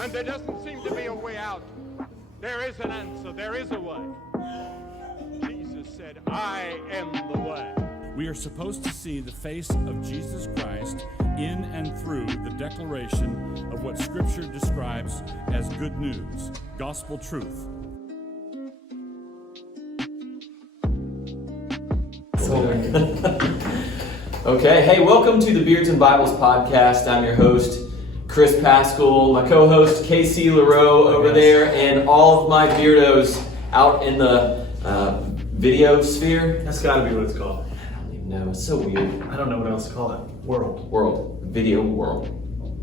And there doesn't seem to be a way out. There is an answer. There is a way. Jesus said, I am the way. We are supposed to see the face of Jesus Christ in and through the declaration of what Scripture describes as good news, gospel truth. Okay, hey, welcome to the Beards and Bibles podcast. I'm your host, Chris Pascal, my co-host, Casey LaRoe over there, and all of my beardos out in the video sphere. That's got to be what it's called. I don't even know, it's so weird. I don't know what else to call it. World. Video world.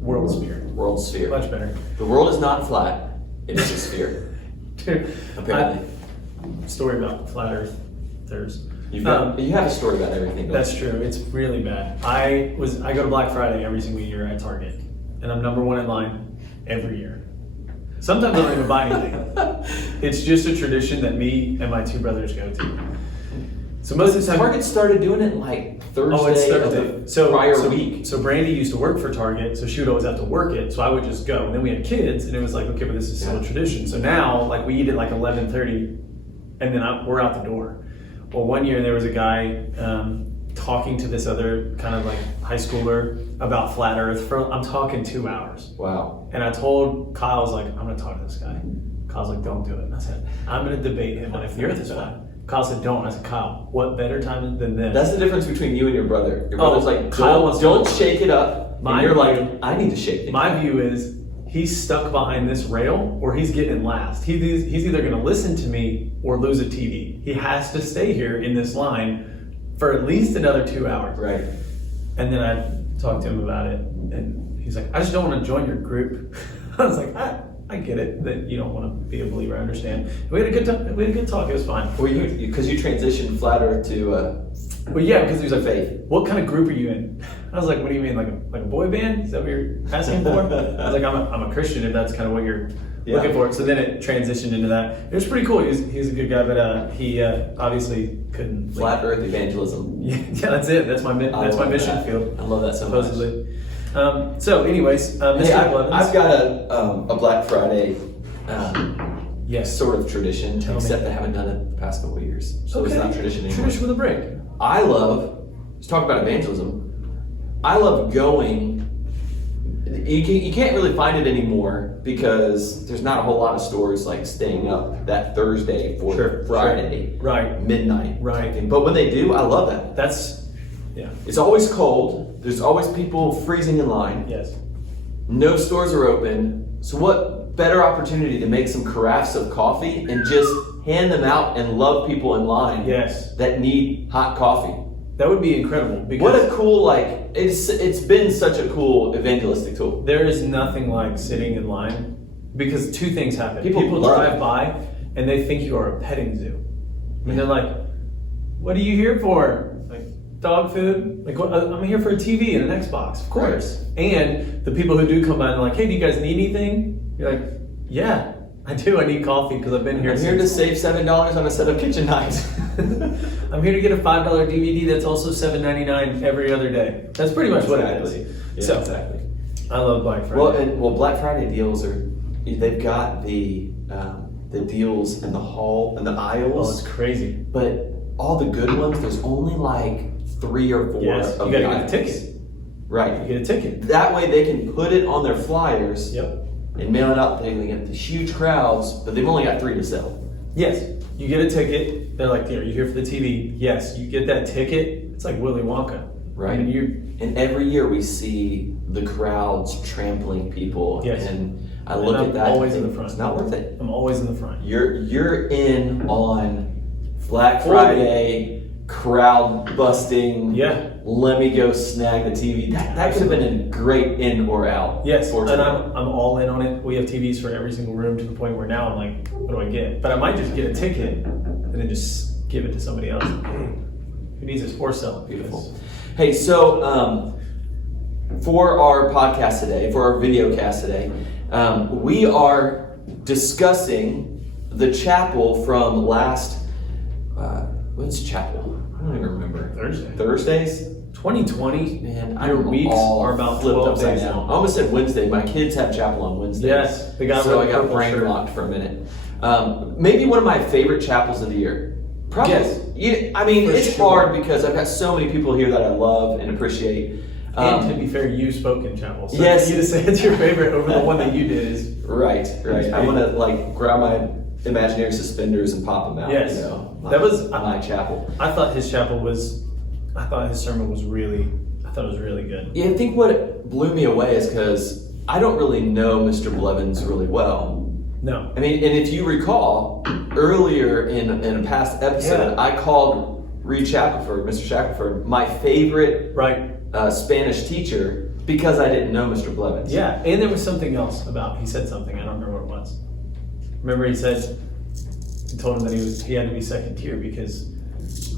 World sphere. World sphere. Much better. The world is not flat, it is a sphere. Dude, apparently. Story about flat earthers. You have a story about everything. That's true. It's really bad. I go to Black Friday every single year at Target, and I'm number one in line every year. Sometimes I don't even buy anything. It's just a tradition that me and my two brothers go to. So most of the time, Target started doing it like Thursday of the prior week. So Brandy used to work for Target, so she would always have to work it. So I would just go, and then we had kids, and it was like, okay, but this is still a tradition. So now, like, we eat at like 11:30, and then we're out the door. Well, one year there was a guy talking to this other kind of like high schooler about flat Earth for, I'm talking 2 hours. Wow. And I told Kyle, I was like, I'm going to talk to this guy. Kyle's like, don't do it. And I said, I'm going to debate him on if the Earth is flat. Kyle said, don't. And I said, Kyle, what better time than this? That's the difference between you and your brother. Your brother's like, Kyle don't shake it up. And you're like, I need to shake it. My view is he's stuck behind this rail or he's getting last. He's either going to listen to me or lose a TV. He has to stay here in this line for at least another 2 hours. Right. And then I talked to him about it, and he's like, I just don't want to join your group. I was like, I get it that you don't want to be a believer. I understand. We had a good time. We had a good talk. It was fine. Well, because you transitioned flat Earth to well, yeah, because he was like, faith. What kind of group are you in? I was like, what do you mean, like a boy band? Is that what you're asking for? I was like, I'm a Christian if that's kind of what you're looking for. So then it transitioned into that. It was pretty cool. He was a good guy, but he obviously couldn't. Flat Earth evangelism. Yeah, that's it. That's my mission field. I love that so supposedly. Much. So, anyways, Mr. Hey, I've got a Black Friday sort of tradition, except I haven't done it the past couple of years. So it's not tradition anymore. Tradition with a break. Let's talk about evangelism. I love going. You can't really find it anymore because there's not a whole lot of stores like staying up that Thursday for Friday, right, midnight, right. But when they do, I love that. Yeah. It's always cold. There's always people freezing in line. Yes. No stores are open. So what better opportunity to make some carafes of coffee and just hand them out and love people in line that need hot coffee. That would be incredible. Because what a cool, it's been such a cool evangelistic tool. There is nothing like sitting in line because two things happen. People love drive by and they think you are a petting zoo. I mean, they're like, what are you here for? Like, dog food? Like, I'm here for a TV and an Xbox, of course. Right. And the people who do come by and like, hey, do you guys need anything? You're like, yeah, I do. I need coffee because I've been here. I'm here to save $7 on a set of kitchen knives. I'm here to get a $5 DVD that's also $7.99 every other day. That's pretty much what it is. Yeah, so, exactly. I love Black Friday. Well, Black Friday deals they've got the deals in the hall and the aisles. Oh, it's crazy. But all the good ones, there's only like 3 or 4 of the you gotta items. get a ticket. Right. You get a ticket. That way they can put it on their flyers. Yep. And mail it out. They can get these huge crowds, but they've only got 3 to sell. Yes. You get a ticket. They're like, are you here for the TV? Yes. You get that ticket. It's like Willy Wonka. Right. I mean, and every year we see the crowds trampling people. Yes. And I look at that. I'm always in the front. It's not worth it. I'm always in the front. You're in on Black Friday, crowd busting. Yeah. Let me go snag the TV. That could have been a great in or out. Yes. And I'm all in on it. We have TVs for every single room to the point where now I'm like, what do I get? But I might just get a ticket and then just give it to somebody else. Hey, who needs a sports cell? Beautiful. Hey, so for our podcast today, for our video cast today, we are discussing the chapel from last, when's chapel? I don't even remember. Thursdays? 2020, man, your weeks are about 12 days down. long. I almost said Wednesday. My kids have chapel on Wednesday. Yes, the guy so with I the got purple brain shirt. locked for a minute. Maybe one of my favorite chapels of the year. Probably. Yes. I mean, For it's sure. hard because I've got so many people here that I love and appreciate. And to be fair, you spoke in chapel. So Yes. for you to say it's your favorite over the one that you did is Right. I want to like grab my imaginary suspenders and pop them out. Yes. You know, That was- my chapel. I thought his sermon was really good. Yeah, I think what blew me away is because I don't really know Mr. Blevins really well. No. I mean, and if you recall, earlier in a past episode, Yeah. I called Reed Shackelford, Mr. Shackelford, my favorite Right. Spanish teacher because I didn't know Mr. Blevins. Yeah, and there was something else he said something, I don't remember what it was. Remember he told him that he had to be second tier because,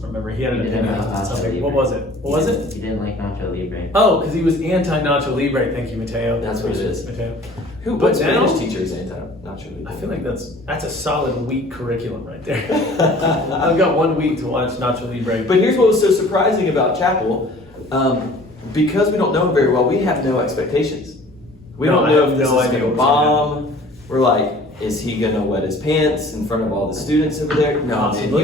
remember, he had an He didn't opinion like on Nacho something. Libre. What was it? What was it? He didn't like Nacho Libre. Oh, because he was anti-Nacho Libre. Thank you, Mateo. That's what it is. Mateo. Who? But What now- Spanish teacher is not sure. I feel like that's a solid week curriculum right there. I've got 1 week to watch Nacho Libre. But here's what was so surprising about Chapel. Because we don't know him very well, we have no expectations. We No, don't I know have if this no is idea going to what's gonna bomb. We're like, is he going to wet his pants in front of all the students over there? No, man, Possibly.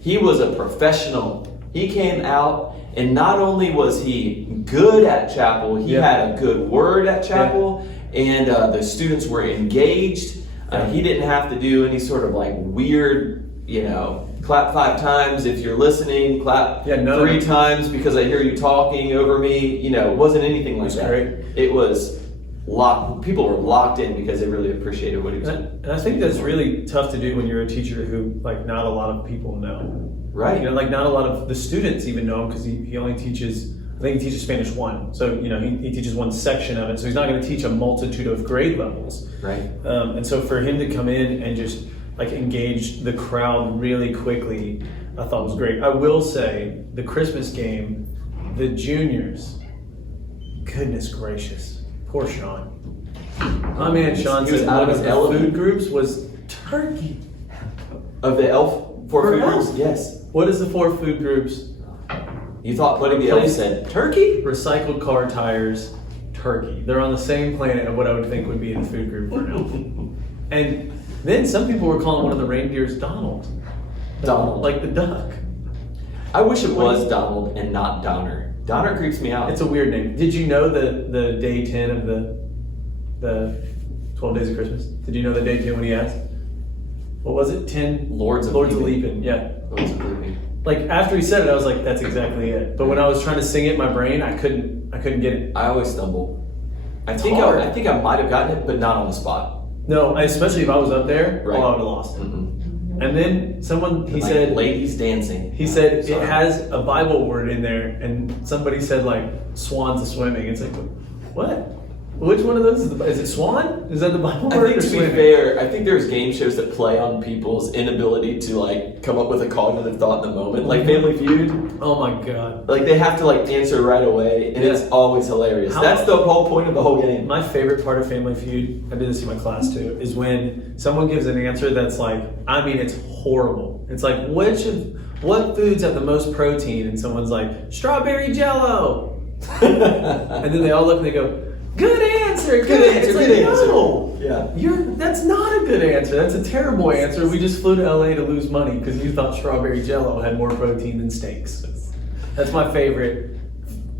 he was a professional. He came out, and not only was he good at Chapel, he Yeah. had a good word at Chapel, and the students were engaged. He didn't have to do any sort of like weird, clap 5 times if you're listening, clap Yeah, none of 3 it. times because I hear you talking over me. It wasn't anything like was that. great. It was locked. People were locked in because they really appreciated what he was doing. And I think that's really tough to do when you're a teacher who, like, not a lot of people know. Right. Like, not a lot of the students even know him because he only teaches, I think he teaches Spanish 1. So, he teaches one section of it. So he's not going to teach a multitude of grade levels. Right. And so for him to come in and just, like, engage the crowd really quickly, I thought was great. I will say, the Christmas game, the juniors, goodness gracious. Poor Sean. My man Sean He was said out one of of his the element. food groups was turkey. Of the elf four For food elf? groups? Yes. What is the 4 food groups? You thought putting the elf Replace- said turkey? Recycled car tires, turkey. They're on the same planet of what I would think would be in a food group for an elf. And then some people were calling one of the reindeers Donald. Donald. Like the duck. I wish it was Donald and not Donner. Donner creeps me out. It's a weird name. Did you know the day 10 of the 12 Days of Christmas? Did you know the day 10 when he asked? What was it? 10 Lords of Leaping. Leaping. Yeah. Lords of Leaping. Like after he said it, I was like, that's exactly it. But when I was trying to sing it in my brain, I couldn't get it. I always stumble. I It's think hard. I think I might have gotten it, but not on the spot. No, especially if I was up there, Right. I would have lost it. Mm-mm. And then someone, he Like said, ladies dancing. He said Sorry. it has a Bible word in there, and somebody said like swans are swimming. It's like, what? Which one of those is it? Swan? Is that the Bible I word? think or to be swimming? fair, I think there's game shows that play on people's inability to like come up with a cognitive thought in the moment, like Family Feud. Oh my god! Like they have to like answer right away, and it's Yeah. always hilarious. How- That's the whole point of the whole game. My favorite part of Family Feud, I did this in my class too, is when someone gives an answer that's like, I mean, it's horrible. It's like, what foods have the most protein? And someone's like, strawberry jello. And then they all look and they go, good answer, good answer. It's like, good answer. no, Yeah. that's not a good answer. That's a terrible answer. We just flew to LA to lose money because you thought strawberry jello had more protein than steaks. That's my favorite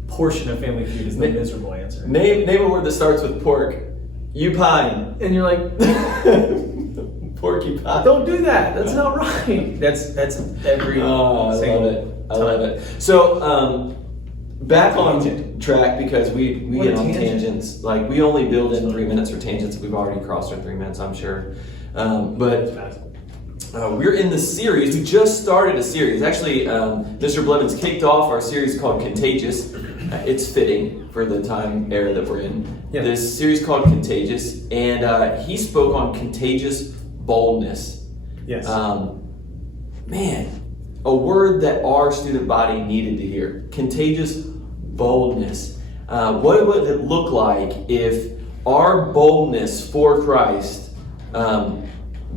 portion of Family Feud is the miserable answer. Name a word that starts with pork. You pine. And you're like, Porcupine. don't do that. That's not right. That's every Oh, I single love it. I time. love it. So, back on track because we What get a on tangent. tangents. Like we only build in 3 minutes for tangents. We've already crossed our 3 minutes, I'm sure. But we're in the series. We just started a series. Actually, Mr. Blevins kicked off our series called Contagious. It's fitting for the time era that we're in. Yeah. This series called Contagious, and he spoke on contagious boldness. Yes. Man, a word that our student body needed to hear. Contagious boldness. What would it look like if our boldness for Christ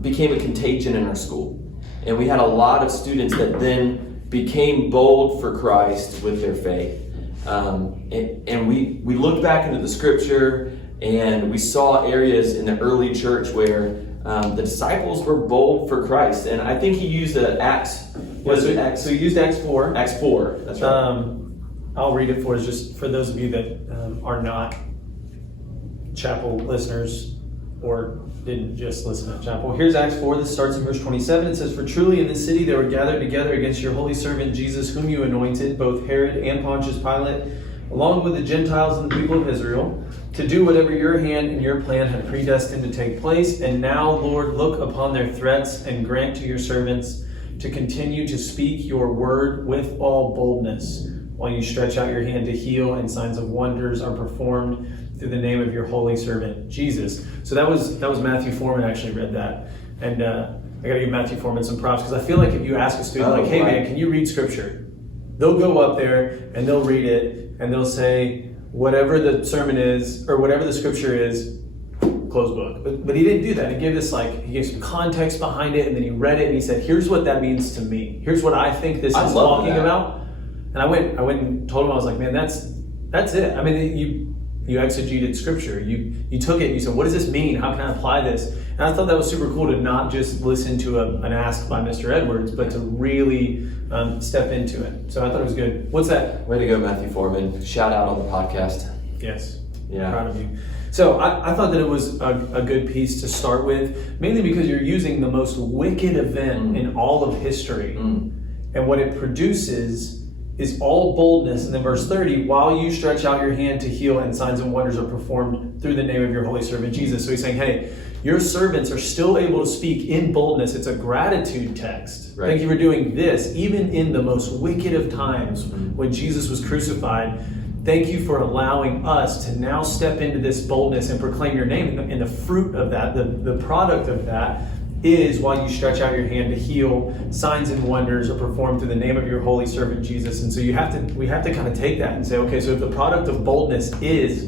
became a contagion in our school? And we had a lot of students that then became bold for Christ with their faith. And we looked back into the scripture, and we saw areas in the early church where the disciples were bold for Christ. And I think he used Acts. So he used Acts 4. Acts 4, that's right. I'll read it for us, just for those of you that are not chapel listeners or didn't just listen to chapel. Here's Acts 4. This starts in verse 27. It says, "For truly in this city they were gathered together against your holy servant Jesus, whom you anointed, both Herod and Pontius Pilate, along with the Gentiles and the people of Israel, to do whatever your hand and your plan had predestined to take place. And now, Lord, look upon their threats and grant to your servants to continue to speak your word with all boldness, while you stretch out your hand to heal, and signs of wonders are performed through the name of your holy servant Jesus." So that was Matthew Foreman actually read that. And I got to give Matthew Foreman some props, because I feel like if you ask a student, "Hey man, can you read scripture?" They'll go up there and they'll read it and they'll say, whatever the sermon is, or whatever the scripture is, closed book. But he didn't do that. He gave he gave some context behind it, and then he read it and he said, "Here's what that means to me. Here's what I think this is talking about." And I went and told him, I was like, "Man, that's it. I mean, you exegeted scripture. You took it and you said, what does this mean? How can I apply this?" And I thought that was super cool to not just listen to an ask by Mr. Edwards, but to really step into it. So I thought it was good. What's that? Way to go, Matthew Foreman. Shout out on the podcast. Yes. Yeah. Proud of you. So I thought that it was a good piece to start with, mainly because you're using the most wicked event in all of history. And what it produces is all boldness. And then verse 30, "While you stretch out your hand to heal, and signs and wonders are performed through the name of your holy servant Jesus." So he's saying, hey, your servants are still able to speak in boldness. It's a gratitude text. Right. Thank you for doing this, even in the most wicked of times when Jesus was crucified. Thank you for allowing us to now step into this boldness and proclaim your name. And the fruit of that, the product of that, is while you stretch out your hand to heal, signs and wonders are performed through the name of your holy servant Jesus. And so we have to kind of take that and say, okay, so if the product of boldness is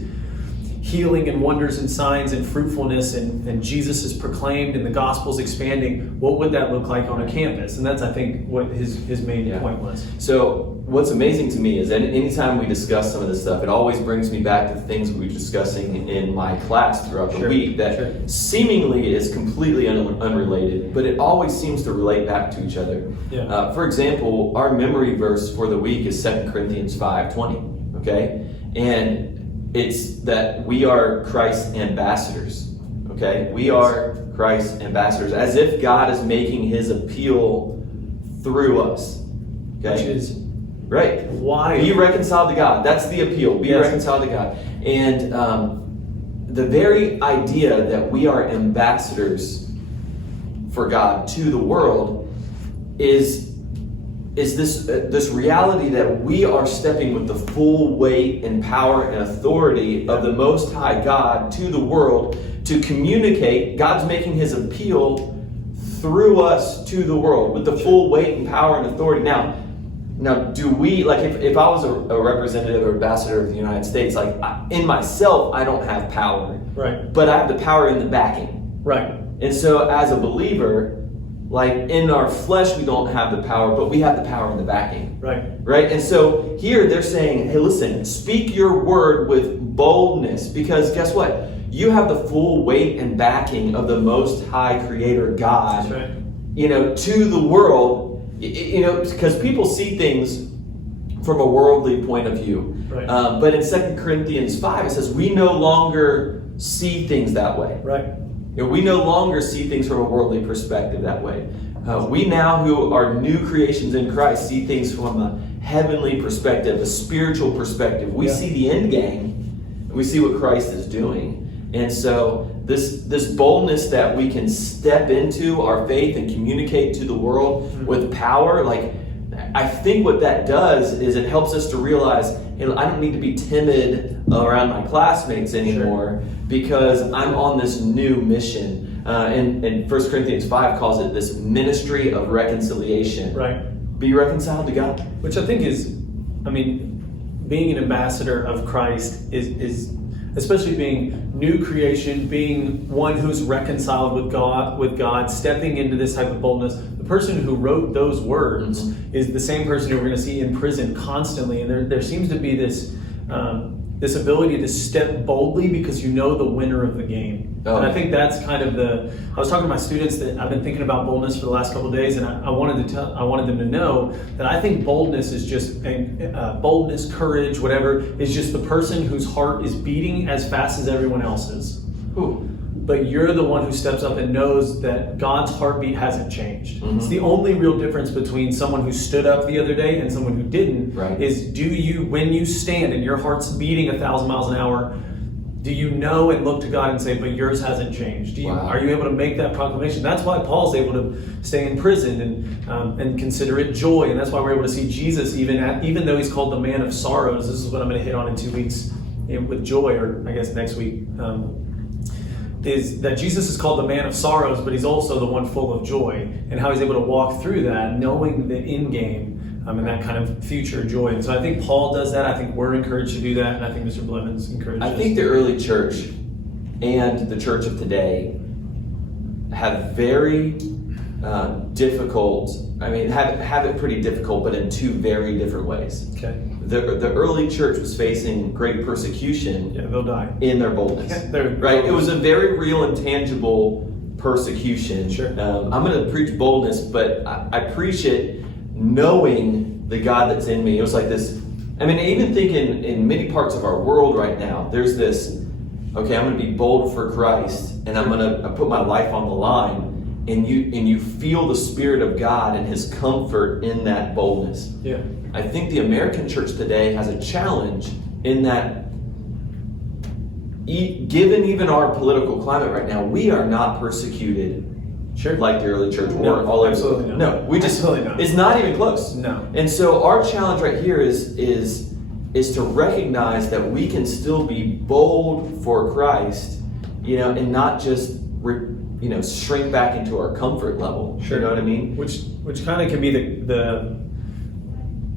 healing and wonders and signs and fruitfulness, and Jesus is proclaimed and the gospel's expanding, what would that look like on a campus? And that's, I think, what his main point was. So what's amazing to me is that anytime we discuss some of this stuff, it always brings me back to things we were discussing in my class throughout the week that seemingly is completely unrelated, but it always seems to relate back to each other. Yeah. For example, our memory verse for the week is 2 Corinthians 5:20, okay? And it's that we are Christ's ambassadors, okay? We are Christ's ambassadors, as if God is making his appeal through us, okay? Which is right. Why? Be reconciled to God. That's the appeal. Be reconciled to God. And the very idea that we are ambassadors for God to the world is this reality that we are stepping with the full weight and power and authority of the Most High God to the world to communicate. God's making his appeal through us to the world with the full weight and power and authority. Now do we, like, if I was a representative or ambassador of the United States, like, in myself, I don't have power. Right. But I have the power in the backing. Right. And so as a believer, like, in our flesh, we don't have the power, but we have the power in the backing. Right. Right? And so here they're saying, hey, listen, speak your word with boldness, because guess what? You have the full weight and backing of the Most High Creator God, That's right. To the world, because people see things from a worldly point of view. Right. But in 2 Corinthians 5, it says we no longer see things that way. Right. We no longer see things from a worldly perspective that way. We now, who are new creations in Christ, see things from a heavenly perspective, a spiritual perspective. We see the end game, and we see what Christ is doing. And so this boldness that we can step into our faith and communicate to the world with power, like, I think what that does is it helps us to realize, hey, I don't need to be timid around my classmates anymore because I'm on this new mission. And 1 Corinthians 5 calls it this ministry of reconciliation. Right. Be reconciled to God. Which I think is, being an ambassador of Christ is especially being new creation, being one who's reconciled with God, stepping into this type of boldness. The person who wrote those words is the same person who we're going to see in prison constantly. And there seems to be this this ability to step boldly because you know the winner of the game. Oh. And I think that's kind of I was talking to my students that I've been thinking about boldness for the last couple of days, and I wanted them to know that I think boldness is just boldness, courage, whatever, is just the person whose heart is beating as fast as everyone else's. Ooh. But you're the one who steps up and knows that God's heartbeat hasn't changed. It's the only real difference between someone who stood up the other day and someone who didn't. Right. Is when you stand and your heart's beating 1,000 miles an hour, do you know and look to God and say, but yours hasn't changed? Are you able to make that proclamation? That's why Paul's able to stay in prison and consider it joy. And that's why we're able to see Jesus, even though he's called the man of sorrows. This is what I'm going to hit on in 2 weeks with joy, or I guess next week. Is that Jesus is called the man of sorrows, but he's also the one full of joy, and how he's able to walk through that, knowing the end game and that kind of future joy. And so I think Paul does that. I think we're encouraged to do that, and I think Mr. Blevins encouraged us. I think the early church and the church of today have very difficult, have it pretty difficult, but in two very different ways. Okay. The early church was facing great persecution. Yeah, they'll die. In their boldness. Right? It was a very real and tangible persecution. Sure. I'm going to preach boldness, but I preach it knowing the God that's in me. It was like this. I even think in many parts of our world right now, there's this, okay, I'm going to be bold for Christ, and I'm going to put my life on the line. And you feel the Spirit of God and His comfort in that boldness. Yeah. I think the American church today has a challenge in that, given even our political climate right now, we are not persecuted like the early church. No, all absolutely not. No, we just absolutely not. It's not even close. No. And so our challenge right here is to recognize that we can still be bold for Christ, and not just shrink back into our comfort level. Sure. You know what I mean? Which kind of can be the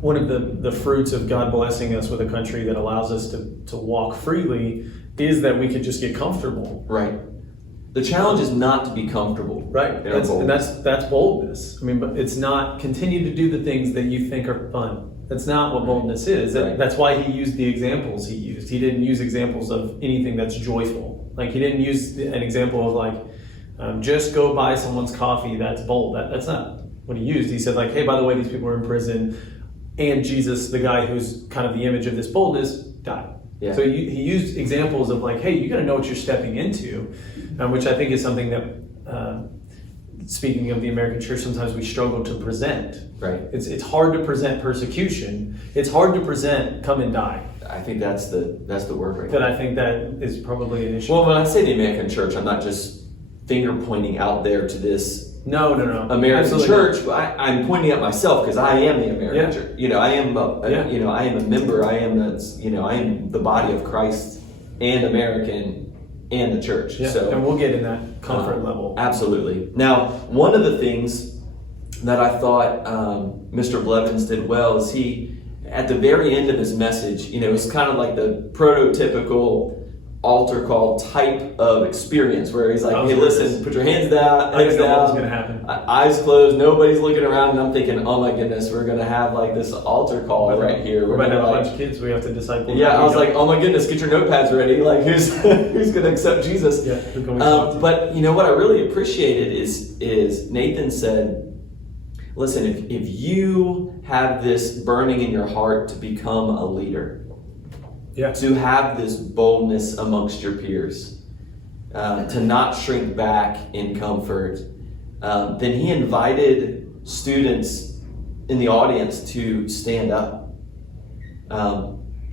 one of the fruits of God blessing us with a country that allows us to walk freely, is that we could just get comfortable. Right. The challenge is not to be comfortable. Right. And that's boldness. But it's not continue to do the things that you think are fun. That's not what boldness is. Right. That's why he used the examples he used. He didn't use examples of anything that's joyful. Like, he didn't use an example of just go buy someone's coffee. That's bold. That's not what he used. He said, hey, by the way, these people are in prison, and Jesus, the guy who's kind of the image of this boldness, died. Yeah. So he used examples of hey, you got to know what you're stepping into, which I think is something that, speaking of the American church, sometimes we struggle to present. Right. It's hard to present persecution. It's hard to present come and die. I think that's the word right But there. I think that is probably an issue. Well, when I say the American church, I'm not just finger pointing out there to this No. American Absolutely church. I'm pointing at myself because I am the American Yeah. church. I am I am a member. I am the body of Christ and American and the church. Yeah. So And we'll get in that comfort level. Absolutely. Now, one of the things that I thought Mr. Blevins did well is he, at the very end of his message, it was kind of like the prototypical altar call type of experience where he's like, hey, listen, put your hands down, I legs didn't know what was down, going to happen. eyes closed, nobody's looking around, and I'm thinking, oh my goodness, we're going to have this altar call right here. We're about to have a gonna, bunch of kids we have to disciple. Yeah, I was like, oh my goodness, get your notepads ready. Who's going to accept Jesus? Yeah, who can we talk to? But what I really appreciated is Nathan said, listen, if you have this burning in your heart to become a leader, to have this boldness amongst your peers, to not shrink back in comfort, then he invited students in the audience to stand up.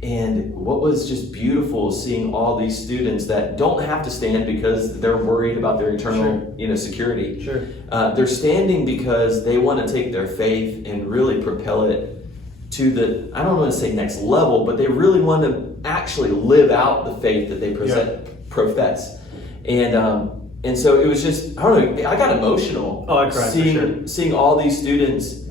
And what was just beautiful is seeing all these students that don't have to stand because they're worried about their eternal security. Sure. They're standing because they want to take their faith and really propel it to the, I don't want to say next level, but they really want to actually live out the faith that they profess. And so it was just, I don't know, I got emotional. Oh, I cried seeing all these students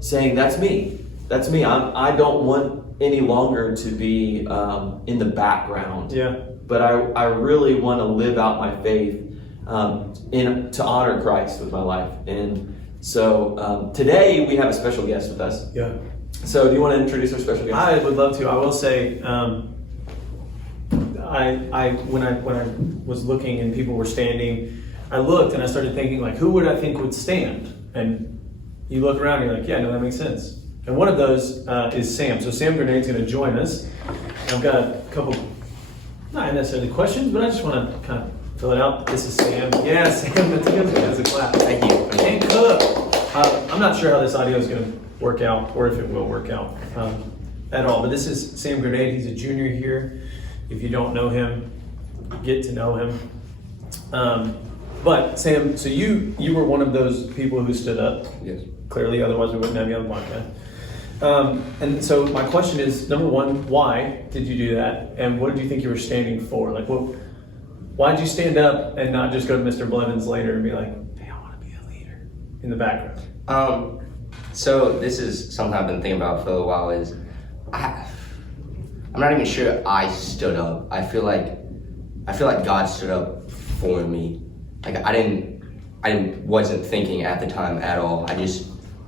saying, that's me. I don't want any longer to be in the background. Yeah. But I really want to live out my faith to honor Christ with my life. And So today we have a special guest with us. Yeah. So do you want to introduce our special guest? I would love to. I will say, I when I was looking and people were standing, I looked and I started thinking, like, who would I think would stand? And you look around and you're like, yeah, no, that makes sense. And one of those is Sam. So Sam Grenade's going to join us. I've got a couple, not necessarily questions, but I just want to kind of fill it out. This is Sam. Yeah, Sam, that's good. That's a clap. Thank you. And Cook. I'm not sure how this audio is going to work out, or if it will work out at all. But this is Sam Grenade. He's a junior here. If you don't know him, get to know him. But Sam, so you were one of those people who stood up. Yes. Clearly, otherwise we wouldn't have you on the podcast. And so my question is, number one, why did you do that? And what did you think you were standing for? Like, why did you stand up and not just go to Mr. Blevins later and be like, hey, I want to be a leader in the background? So this is something I've been thinking about for a little while. Is I'm not even sure I stood up. I feel like God stood up for me. Like I wasn't thinking at the time at all.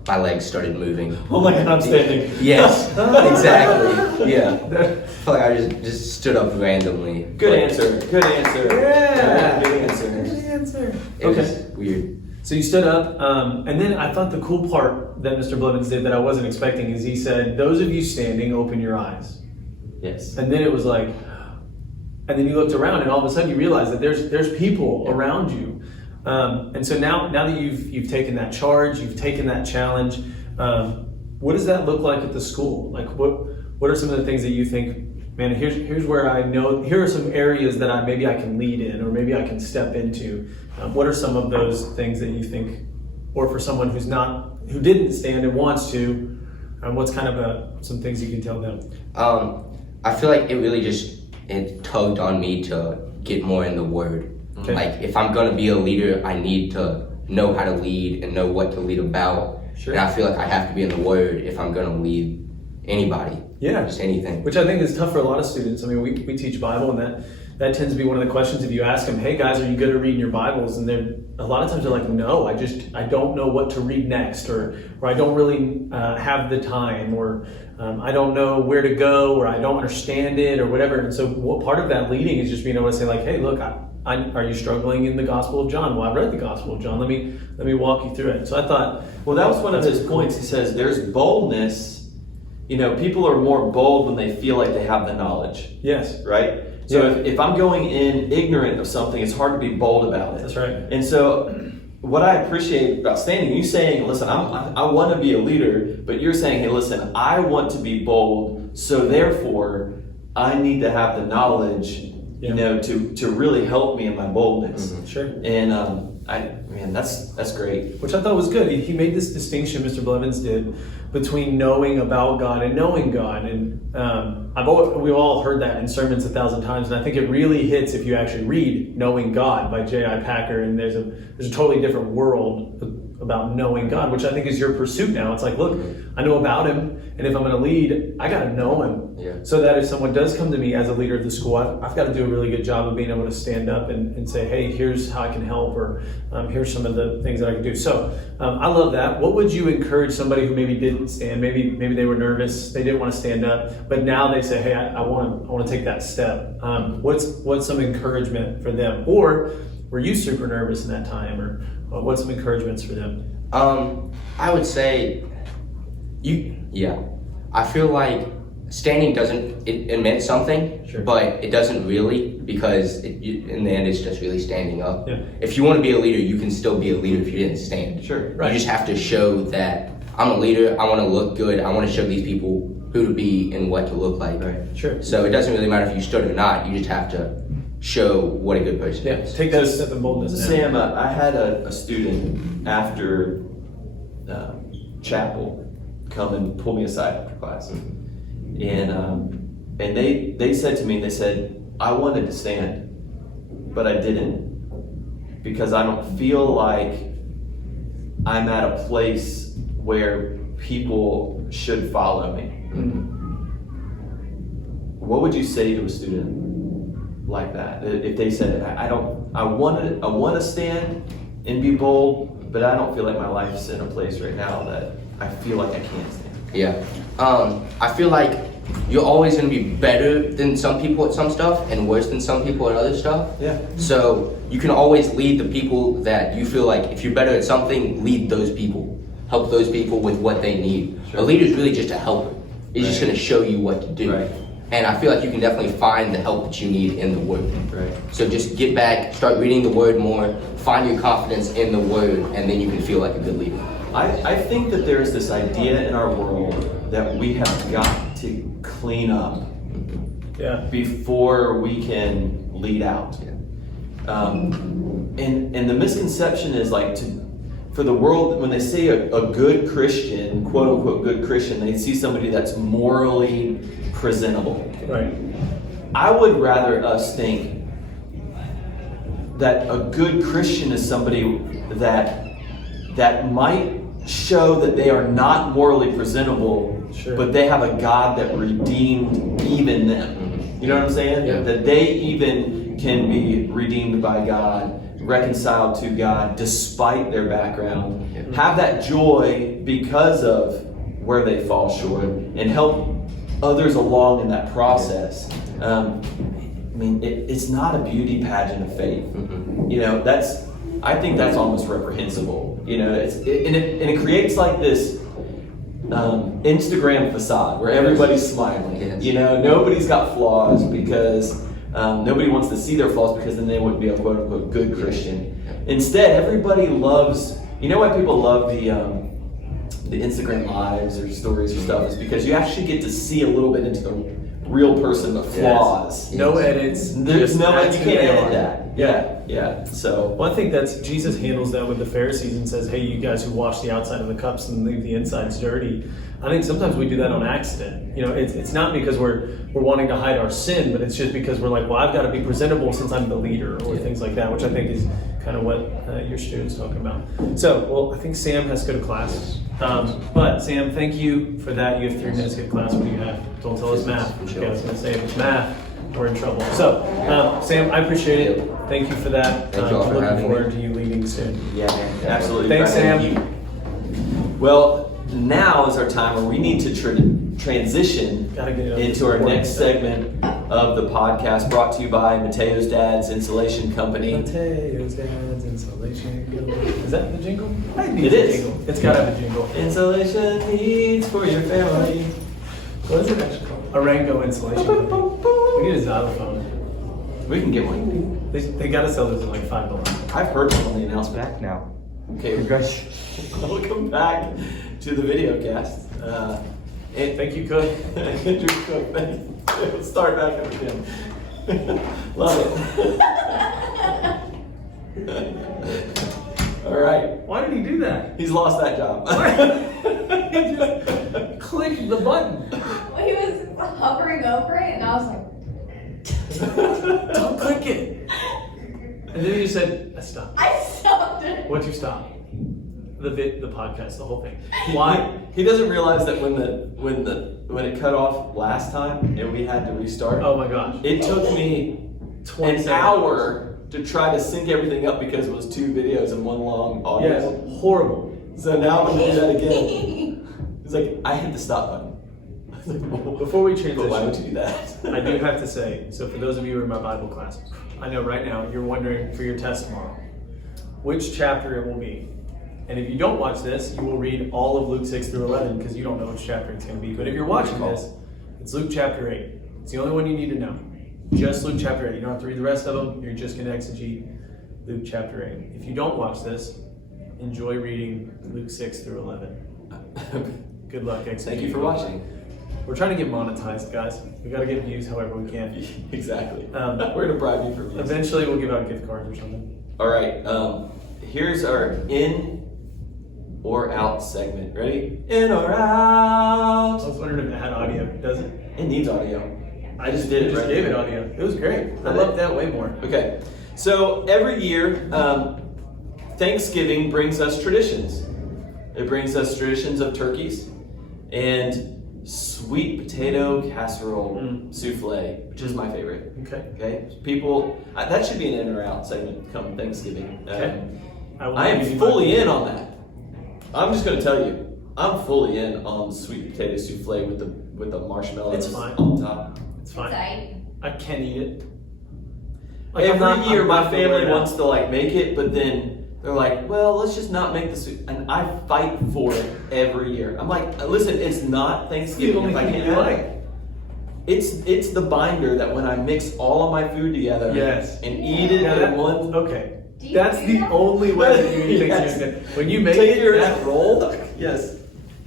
My legs started moving. Oh my God, I'm standing. Yes, exactly. Yeah. I feel like I just stood up randomly. Good answer. Good answer. Yeah. Good answer. Good answer. It was weird. So you stood up, and then I thought the cool part that Mr. Blevins did that I wasn't expecting is he said, those of you standing, open your eyes. Yes. And then it was like, and then you looked around and all of a sudden you realize that there's people around you. And so now that you've taken that charge, you've taken that challenge, what does that look like at the school? Like what are some of the things that you think, man, here's where I know, here are some areas that maybe I can lead in, or maybe I can step into. What are some of those things that you think, or for someone who didn't stand and wants to, what's kind of some things you can tell them? I feel like it really it tugged on me to get more in the Word. Okay. Like if I'm gonna be a leader, I need to know how to lead and know what to lead about. Sure. And I feel like I have to be in the Word if I'm gonna lead anybody. Yeah. Just anything. Which I think is tough for a lot of students. I mean, we teach Bible, and that tends to be one of the questions. If you ask them, hey guys, are you good at reading your Bibles? And a lot of times they're like, no, I don't know what to read next, or I don't really have the time, or I don't know where to go, or I don't understand it, or whatever. And so part of that leading is just being able to say, like, hey, look, are you struggling in the Gospel of John? Well, I've read the Gospel of John. Let me walk you through it. So I thought, well, that was one of his points. He says there's boldness. People are more bold when they feel like they have the knowledge. Yes. Right? So Yeah. if I'm going in ignorant of something, it's hard to be bold about it. That's right. And so what I appreciate about standing, you saying, listen, I want to be a leader, but you're saying, hey, listen, I want to be bold, so therefore I need to have the knowledge, to really help me in my boldness. Mm-hmm. Sure. And that's great. Which I thought was good. He made this distinction, Mr. Blevins did, between knowing about God and knowing God. And we've all heard that in sermons 1,000 times, and I think it really hits if you actually read Knowing God by J.I. Packer, and there's a totally different world about knowing God, which I think is your pursuit now. It's like, look, I know about him, and if I'm going to lead, I got to know him. Yeah. So that if someone does come to me as a leader of the school, I've got to do a really good job of being able to stand up and say, hey, here's how I can help, or here's some of the things that I can do. So I love that. What would you encourage somebody who maybe didn't stand, maybe they were nervous, they didn't want to stand up, but now they say, hey, I want to take that step. What's some encouragement for them? Or were you super nervous in that time, or what's some encouragements for them? I would say, I feel like standing it meant something, Sure. but it doesn't really, because in the end it's just really standing up. Yeah. If you want to be a leader, you can still be a leader if you didn't stand. Sure. Right. You just have to show that I'm a leader, I want to look good, I want to show these people who to be and what to look like. Right. Sure. So it doesn't really matter if you stood or not, you just have to show what a good person Yeah, is. take that step in boldness now. Sam, I had a student after chapel come and pull me aside after class, and they said to me, they said, I wanted to stand, but I didn't, because I don't feel like I'm at a place where people should follow me. Mm-hmm. What would you say to a student like that? If they said, I want to stand and be bold, but I don't feel like my life's in a place right now that I feel like I can't stand. Yeah. I feel like you're always going to be better than some people at some stuff and worse than some people at other stuff. Yeah. So you can always lead the people that you feel like if you're better at something, lead those people. Help those people with what they need. Sure. A leader's really just a helper. He's just Right. going to show you what to do. Right. And I feel like you can definitely find the help that you need in the Word. Right. So just get back, start reading the Word more, find your confidence in the Word, and then you can feel like a good leader. I think that there's this idea in our world that we have got to clean up Yeah. before we can lead out. And the misconception is like for the world, when they say a good Christian, quote unquote good Christian, they see somebody that's morally presentable. Right. I would rather us think that a good Christian is somebody that might show that they are not morally presentable, Sure. but they have a God that redeemed even them. You know what I'm saying? Yeah. That they even can be redeemed by God, reconciled to God despite their background. Yeah. Have that joy because of where they fall short and help others along in that process. I mean, it's not a beauty pageant of faith. You know, I think that's almost reprehensible. You know, it creates like this Instagram facade where everybody's smiling. Yes. You know, nobody's got flaws because nobody wants to see their flaws because then they wouldn't be a quote unquote good Christian. Instead, everybody loves. You know why people love the Instagram lives or stories or stuff is because you actually get to see a little bit into the real person, the flaws. No edits. There's just no, that's you who can't they edit are. that. Yeah. So, Well, I think that's Jesus handles that with the Pharisees and says, "Hey, you guys who wash the outside of the cups and leave the insides dirty." I think sometimes we do that on accident. You know, it's not because we're wanting to hide our sin, but it's just because we're like, well, I've got to be presentable since I'm the leader, or things like that, which I think is kind of what your student's talking about. So, well, I think Sam has to go to class. But Sam, thank you for that. You have 3 minutes to get to class. What do you have? Don't tell us math. Okay, I was going to say if it's math, we're in trouble. So, Sam, I appreciate it. Thank you for that. Thank you all for looking having forward me. to you leading soon. yeah, man, absolutely. Thanks, Brandon. Sam. Well, now is our time where we need to transition Gotta get it up. into our next segment of the podcast, brought to you by Mateo's Dad's Insulation Company. Mateo's Dad's Insulation Company. Is that the jingle? It is. Jingle. It's got to have a jingle. Insulation needs for your family. What is it actually called? Arango Insulation Company. We need a xylophone. We can get one. They got to sell those at like $5. I've heard them on the announcement. Back now. Okay, guys, welcome back to the video cast. Thank you, Cook. Andrew Cook, thank you. Let's start back up again. Love it. All right, Why did he do that? he's lost that job. He just clicked the button. Well, he was hovering over it, and I was like, Don't click it. And then you said, I stopped. I stopped it. What'd you stop? The podcast, the whole thing. Why? He doesn't realize that when it cut off last time and we had to restart. Oh my gosh. It took me 20 an seconds. hour to try to sync everything up because it was 2 videos and 1 long audio. Yes, horrible. So now I'm gonna do that again. He's like, I hit the stop button. I was like, well, Before we but why would transition, you do that? I do have to say, so for those of you who are in my Bible classes, I know right now you're wondering for your test tomorrow which chapter it will be. And if you don't watch this, you will read all of Luke 6 through 11 because you don't know which chapter it's going to be. But if you're watching this, it's Luke chapter 8. It's the only one you need to know. Just Luke chapter 8. You don't have to read the rest of them. You're just going to exegete Luke chapter 8. If you don't watch this, enjoy reading Luke 6 through 11. Good luck executing. Thank you for watching. We're trying to get monetized, guys. We got to get views however we can. Exactly. We're We're gonna bribe you for views. Eventually, we'll give out gift cards or something. All right. Here's our in or out segment. Ready? In or I out. was wondering if it had audio. Does it? It needs audio. I just did it. Just right gave there. it audio. It was great. I Did love it? that way more. Okay. So every year, Thanksgiving brings us traditions. It brings us traditions of turkeys and sweet potato casserole souffle, which is my favorite. Okay. Okay, people, that should be an in or out segment come Thanksgiving. Okay. I am fully in on that. I'm just going to tell you, I'm fully in on the sweet potato souffle with the marshmallows It's fine. on top. It's fine. Exciting. I can eat it. Every year, my family worried wants to like make it, but then they're like, "Well, let's just not make the soup." And I fight for it every year. I'm like, "Listen, it's not Thanksgiving if I can't have it. It's the binder that when I mix all of my food together Yes. and eat it in one." Okay. Do you That's do the that? only way that you eat Yes. Thanksgiving. When you make Take your that roll, Yes.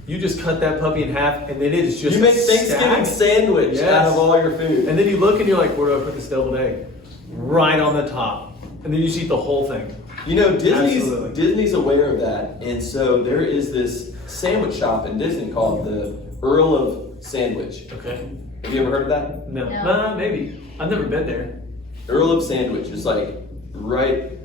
you just cut that puppy in half, and then it is just You make a Thanksgiving stack. sandwich Yes. out of all your food. And then you look and you're like, where do I put this deviled egg? Right on the top. And then you just eat the whole thing. You know, Absolutely. Disney's aware of that, and so there is this sandwich shop in Disney called the Earl of Sandwich. Okay. Have you ever heard of that? No. No. Maybe. I've never been there. Earl of Sandwich is like right.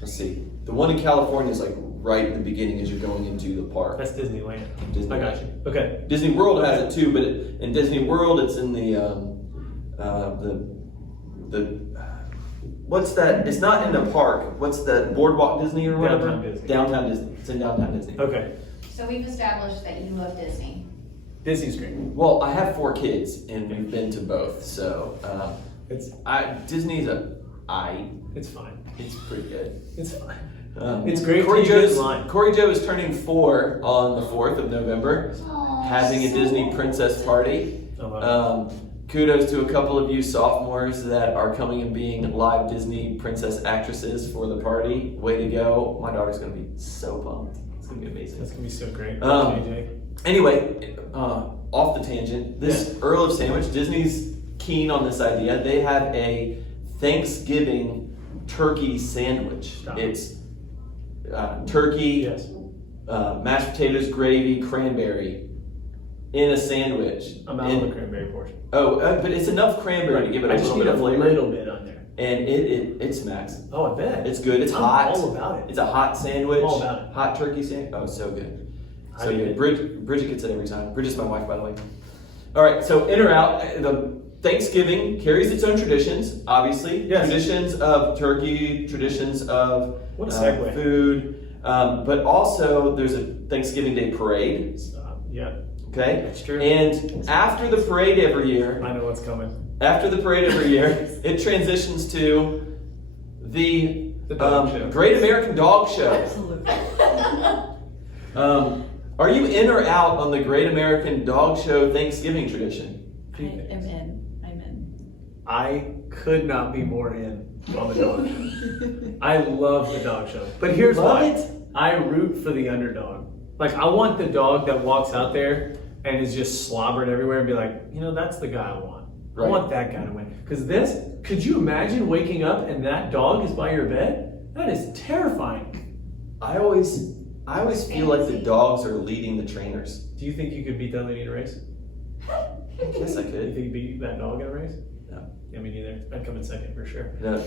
Let's see. The one in California is like right in the beginning as you're going into the park. That's Disneyland. Disneyland. I got you. Okay. Disney World has it too, but in Disney World it's in the what's that? It's not in the park. What's that? Boardwalk Disney or whatever? Downtown Disney. Downtown Disney. It's in downtown Disney. Okay. So we've established that you love Disney. Disney's great. Well, I have 4 kids and we've been to both, so Disney's It's fine. it's pretty good. It's fine. It's great Corey till you get in Joe's line. Corey Joe is turning 4 on the 4th of November, having a Disney princess party. Oh, wow. Kudos to a couple of you sophomores that are coming and being live Disney princess actresses for the party. Way to go! My daughter's gonna be so pumped. It's gonna be amazing. That's gonna be so great. Um, Anyway, off the tangent, this Earl of Sandwich, Disney's keen on this idea. They have a Thanksgiving turkey sandwich. Stop. It's turkey, Yes. mashed potatoes, gravy, cranberry in a sandwich. I'm out of the cranberry portion. But it's enough cranberry to give it I a just little need bit a of flavor. little bit on there. And it smacks. Oh, I bet. It's good. It's I'm hot. all about it. It's a hot sandwich. I'm all about it. Hot turkey sandwich. Oh, so good. I So need good. it. Bridget gets it every time. Bridget's my wife, by the way. All right. So in or out, the Thanksgiving carries its own traditions. Obviously, Yes. traditions of turkey, traditions of What a segue. food, but also there's a Thanksgiving Day parade. Stop. Yeah. Okay. That's true. And after the parade every year, I know what's coming. it transitions to the dog show. Great American Dog Show. Absolutely. Are you in or out on the Great American Dog Show Thanksgiving tradition? I am in. I'm in. I could not be more in on the dog show. I love the dog show. But here's Love why. it? I root for the underdog. Like, I want the dog that walks out there and is just slobbering everywhere and be like, that's the guy I want. Right. I want that guy to win. Because could you imagine waking up and that dog is by your bed? That is terrifying. I always feel like the dogs are leading the trainers. Do you think you could beat that lady in a race? I guess I Do you could. think you beat that dog in a race? No. Yeah, me neither. I'd come in second for sure. No.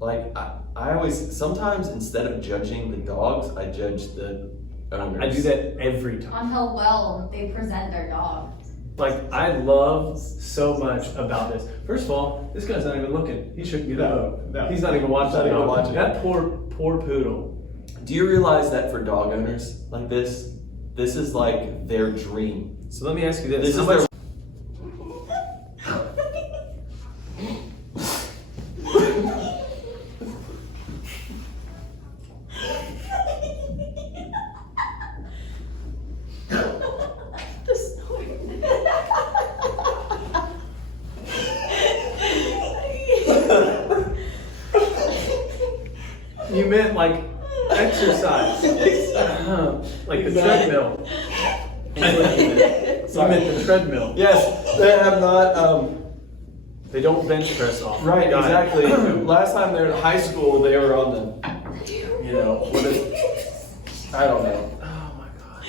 Like I always sometimes instead of judging the dogs, I judge the owners. I do that every time. On how well they present their dog. Like, I love so much about this. First of all, this guy's not even looking. He shouldn't be that. No. He's not even watching. Not even dog. watching. That poor poodle. Do you realize that for dog owners like this is like their dream? So let me ask you this. This How is much- their The story. You meant like exercise. Like the treadmill. You meant the treadmill. Yes, they have not. They don't bench press off. Right, Got it. exactly. Last time they were in high school, they were on the, I don't know. Oh my god.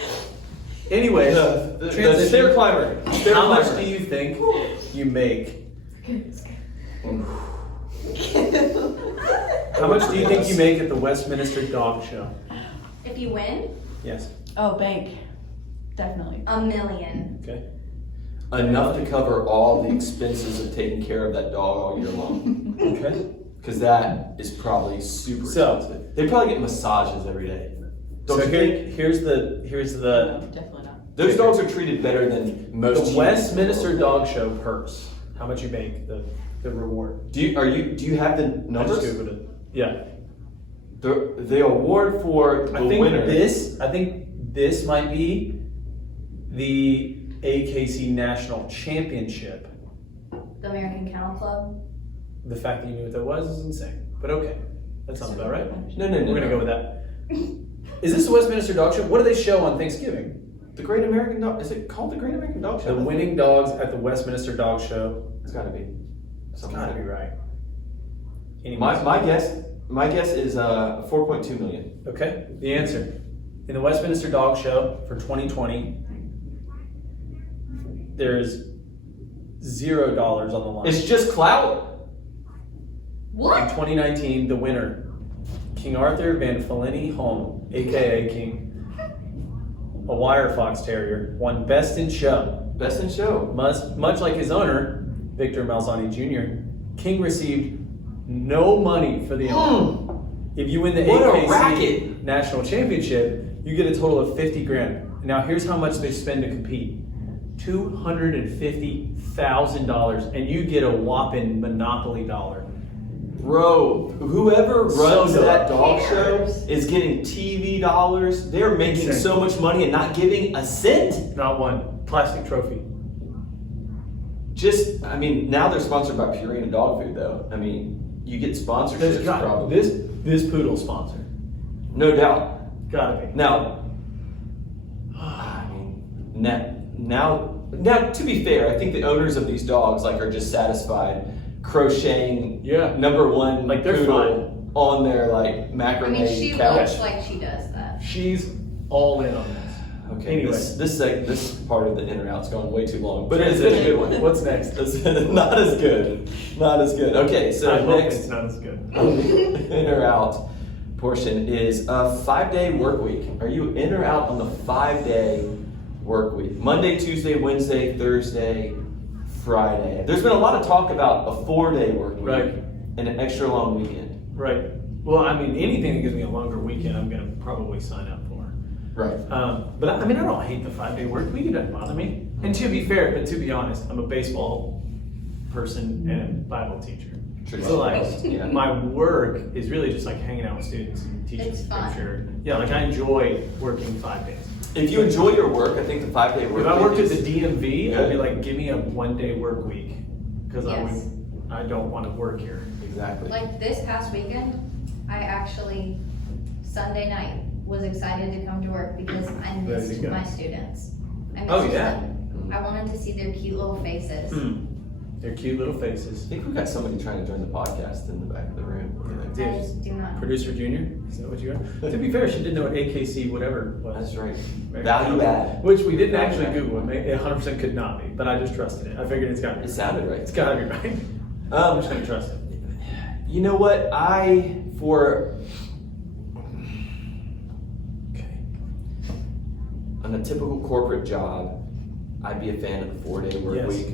Anyway, The stair climber. Stair how much climber. do you think you make? How much do you think you make at the Westminster Dog Show? If you win, Yes. Oh, bank. Definitely. $1 million. Okay. Enough to cover all the expenses of taking care of that dog all year long. Okay. Because that is probably super So- expensive. They probably get massages every day. Don't So you think? here's the No, definitely not. Those dogs are treated better than most. the Westminster Dog Show purse. How much you make the reward? Do you have the I just numbers? googled it. Yeah, The award for the I think winner. this might be the AKC National Championship. The American Kennel Club. The fact that you knew what that was is insane. But okay, that sounds about right. No. We're gonna go with that. Is this the Westminster Dog Show? What do they show on Thanksgiving? The Great American Dog. Is it called the Great American Dog Show? The winning dogs at the Westminster Dog Show. It's got to be. It's gotta be right. Anyways. My guess is 4.2 million. Okay, the answer. In the Westminster Dog Show for 2020, there's $0 on the line. It's just clout. In What? 2019, the winner, King Arthur Van Felini Home, aka King, a wire fox terrier, won Best in Show. Best in show. Much like his owner, Victor Malzani Jr., King received no money for the event. If you win the What a AKC racket. National Championship, you get a total of 50 grand. Now here's how much they spend to compete. $250,000, and you get a whopping Monopoly dollar. Bro, whoever runs So that who dog show cares? is getting TV dollars. They're making Insane. so much money and not giving a cent. Not one plastic trophy. Now they're sponsored by Purina Dog Food, though. I mean, you get sponsorships There's got probably. this poodle sponsor. No doubt. Gotta be. Now, I mean, now, to be fair, I think the owners of these dogs are just satisfied crocheting Yeah. number one Like, they're poodle on their macrame I mean, she couch. looks like she does that. She's all in on this. Okay, Anyway. this part of the in or out's going way too long, but it's been a good one. What's next? Not as good. Not as good. Okay, so I hope next it's not as good. in or out portion is a 5-day work week. Are you in or out on the 5-day work week? Monday, Tuesday, Wednesday, Thursday, Friday. There's been a lot of talk about a 4-day work week Right. and an extra long weekend. Right. Well, I mean, anything that gives me a longer weekend, I'm gonna probably sign up for. Right. But I don't hate the 5-day work week. It doesn't bother me. And to be fair, but to be honest, I'm a baseball person and a Bible teacher. So Yeah. my work is really just hanging out with students and teaching It's fun. scripture. Yeah, I enjoy working 5 days. If you enjoy your work, I think the 5-day work If I week worked at is- the DMV, I'd be Good. like, give me a 1-day work week because Yes. I don't want to work here. Exactly. Like this past weekend, I actually, Sunday night, was excited to come to work because I There missed you go. my students. I missed Oh, yeah. them. I wanted to see their cute little faces. Their cute little faces. I think we got somebody trying to join the podcast in the back of the room. I just do not. Producer Junior, is that what you are? To be fair, she did know what AKC whatever was. That's right. Value add. Which we didn't actually Google. It 100% could not be, but I just trusted it. I figured it's got to be. It sounded right. It's got to be right. I'm just going to trust it. You know what? On a typical corporate job, I'd be a fan of the 4-day work Yes. week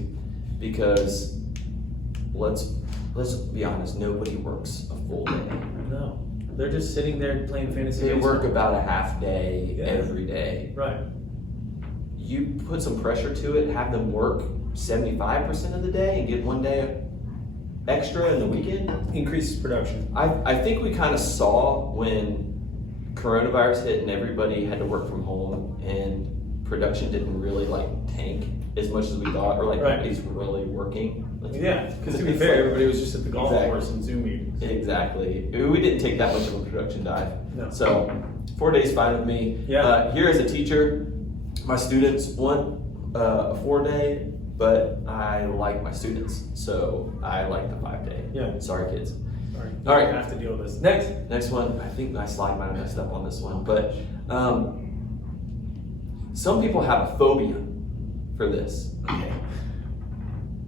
because let's be honest, nobody works a full day. No. They're just sitting there playing fantasy They baseball. work about a half day Yeah. every day. Right. You put some pressure to it, have them work 75% of the day and get 1 day extra in the weekend. Increased production. I think we kind of saw when coronavirus hit and everybody had to work from home and production didn't really tank as much as we thought, or Right. nobody's really working. Yeah, because to be It's fair, like- everybody was just at the golf Exactly. course and Zoom meetings. Exactly. We didn't take that much of a production dive. No. So 4 days fine with me. Yeah. Here as a teacher, my students want a 4-day, but I like my students, so I like the 5-day. Yeah. Sorry, kids. Sorry. All right. I have to deal with this. Next. Next one, I think my slide might have messed up on this one, but some people have a phobia for this. Okay.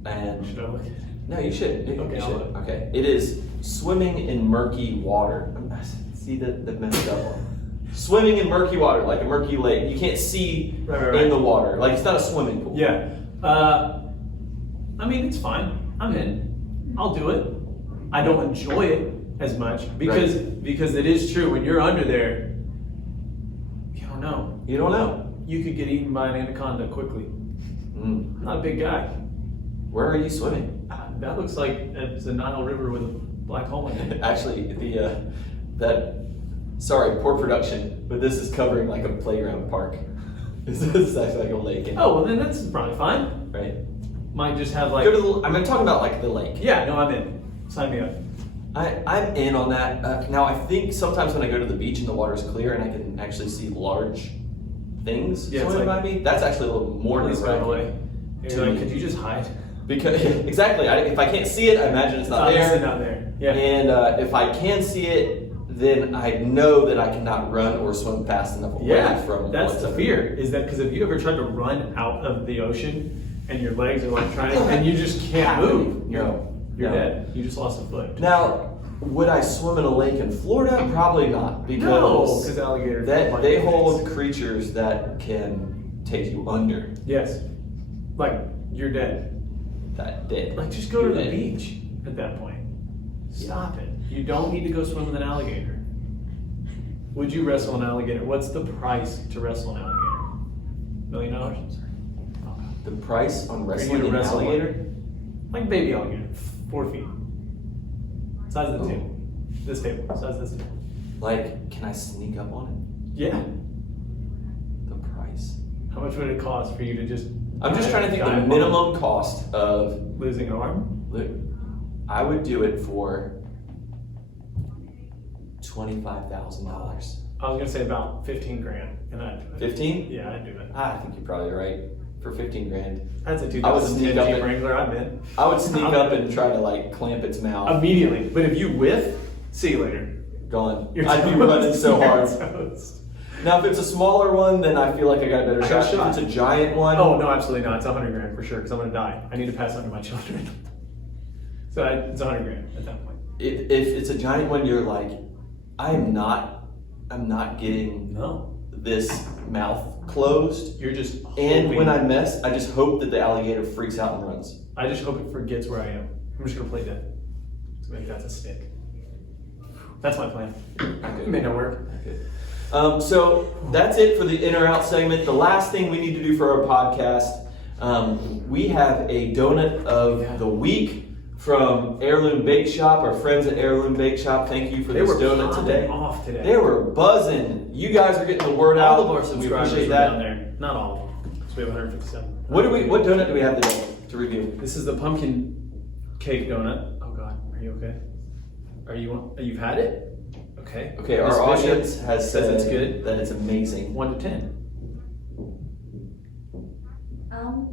And Should I look at it? no, you should. You Okay, I'll should. look. Okay. It is swimming in murky water. See the messed up one. Swimming in murky water, like a murky lake. You can't see Right. in the water. Like it's not a swimming pool. Yeah. I mean, it's fine. I'm in. I'll do it. I don't enjoy it as much because it is true when you're under there, you don't know. You don't know. You could get eaten by an anaconda quickly. I'm not a big guy. Where are you swimming? That looks like it's a Nile River with a black hole in it. Actually, poor production, but this is covering like a playground park. This is actually like a lake. Oh, well then that's probably fine. Right. Might just have like. I'm talking about like the lake. Yeah, no, I'm in. Sign me up. I'm in on that. Now I think sometimes when I go to the beach and the water's clear and I can actually see large things swimming by me, that's actually a little more Please go away. nerve-wracking. You're like, could you just hide? Because exactly, if I can't see it, I imagine it's not Obviously there. not there. Yeah. And if I can see it, then I know that I cannot run or swim fast enough away from. That's what's the up fear. there. Is that because if you ever tried to run out of the ocean and your legs are like trying to, and you just can't move, you're dead. You just lost a foot. Now, would I swim in a lake in Florida? Probably not, because alligators. they hold creatures that can take you under. Yes. Like you're dead. That dead. Like just go to the Dead. beach at that point. Stop it. You don't need to go swim with an alligator. Would you wrestle an alligator? What's the price to wrestle an alligator? $1 million? The price on For you wrestling to an wrestle alligator? one? Like baby alligator, 4 feet. Size of the table. This table, size of this table. Like, can I sneak up on Yeah. it? The price. How much would it cost for you to just? I'm just trying to think the dive minimum cost of. on losing an arm. Look, I would do it for $25,000. I was gonna say about 15 grand, and I'd do it. 15? Yeah, I'd do it. I think you're probably right. For 15 grand. That's a I would sneak 2010 up Jeep and- Wrangler. I'm in I would sneak up and try to like clamp its mouth. immediately. But if you whiff, see you later. Gone. You're I'd be toast. running so You're hard. toast. Now, if it's a smaller one, then I feel like I got a better I got shot. a shot. If it's a giant one, Oh no, absolutely not. It's 100 grand for sure because I'm gonna die. I need to pass on to my children. So it's 100 grand at that point. if it's a giant one, you're like, I'm not getting No, this mouth closed. you're just. And hoping- when I miss, I just hope that the alligator freaks out and runs. I just hope it forgets where I am. I'm just gonna play dead. So maybe that's a stick. That's my plan. It may not work. So that's it for the in or out segment. The last thing we need to do for our podcast, we have a donut of the week from Heirloom Bake Shop. Our friends at Heirloom Bake Shop, thank you for They this were donut popping today. off today. They were buzzing. You guys are getting the word out. All of our We subscribers appreciate are that. down there. Not all of them. So we have 157. What donut do we have today to review? This is the pumpkin cake donut. Oh God, are you okay? You've had it? Okay. Okay, Miss our Bishop audience has said it's good. that it's amazing. 1 to 10.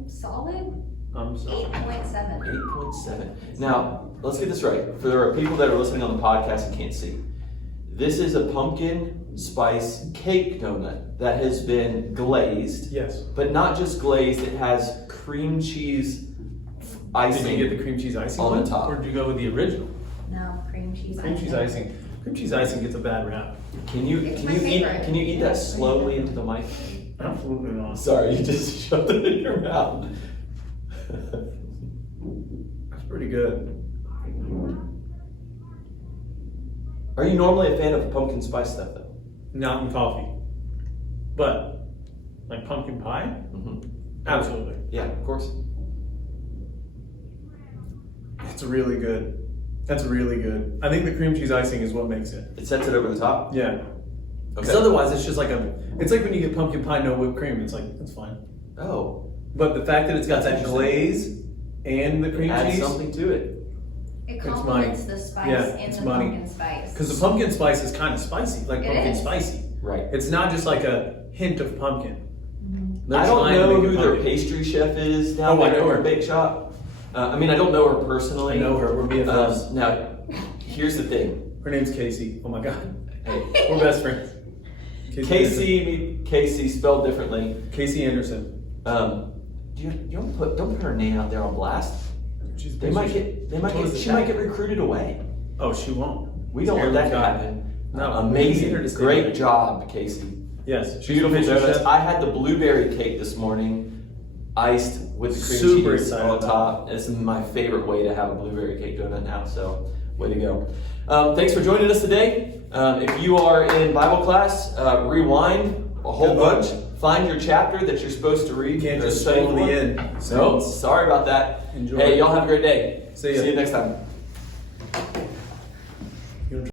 Solid So 8.7. 8.7. Now, let's get this right. For there are people that are listening on the podcast and can't see. This is a pumpkin spice cake donut that has been glazed, yes. but not just glazed, it has cream cheese icing. Did you get the cream cheese icing on the one? top. Or did you go with the original? No, cream cheese. Cream cheese icing. Cream cheese icing gets a bad rap. Can you It's can my you favorite. can you eat that slowly into the mic? Absolutely not. Sorry, you just shoved it in your mouth. That's pretty good. Are you normally a fan of pumpkin spice stuff though? Not in coffee. But, like pumpkin pie? Mm-hmm. Absolutely. Yeah, of course. It's really good. That's really good. I think the cream cheese icing is what makes it. It sets it over the top. Yeah. Okay. Because otherwise it's just like it's like when you get pumpkin pie, no whipped cream. It's like, that's fine. Oh, But the fact that it's got that That's glaze and the cream add cheese. something to it. It money. complements the spice Yeah, and it's the money. pumpkin spice. Because the pumpkin spice is kind of spicy, like It pumpkin is. spicy. Right. It's not just like a hint of pumpkin. They're I don't trying to know make it who their pumpkin. pastry chef is down Oh, I there know at her. Bake Shop. I mean, I don't know her personally. I know her. We're BFFs. Now, here's the thing. Her name's Casey. Oh my god. Hey, We're best friends. Casey spelled differently. Anderson. Casey Anderson. You don't put her name out there on blast. She She might get recruited away. Oh, she won't. We don't want that to happen. No, we need her Amazing. to stay Great away. job, Casey. Yes. she's Beautiful a pastry donuts. chef. I had the blueberry cake this morning, iced with the cream Super cheese excited on about top. It's my favorite way to have a blueberry cake donut now. So Way to go. Thanks for joining us today. If you are in Bible class, rewind a whole Good luck. bunch. Find your chapter that you're supposed to read. You can't or just study scroll to for. the end. No, sorry about that. Enjoy. Hey, y'all have a great day. See ya. See you next time.